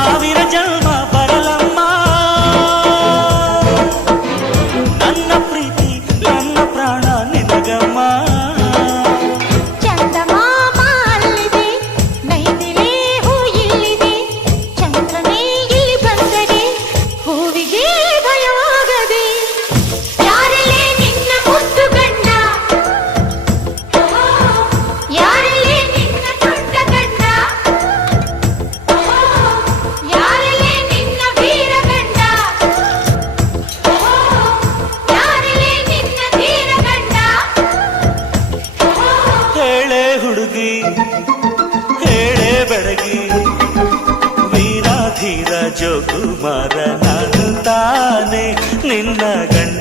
ಸಾವಿರ ಜನ್ಮ ಬರಲಮ್ಮ ನನ್ನ ಪ್ರೀತಿ ನನ್ನ ಪ್ರಾಣ ನಿನಗಮ್ಮ. ಹುಡುಗಿ ಹೇಳೆ ಬೆಳಗಿ ವೀರಾಧೀರ ಜೋಕುಮಾರ ನಾನು ತಾನೆ ನಿನ್ನ ಗಂಡ.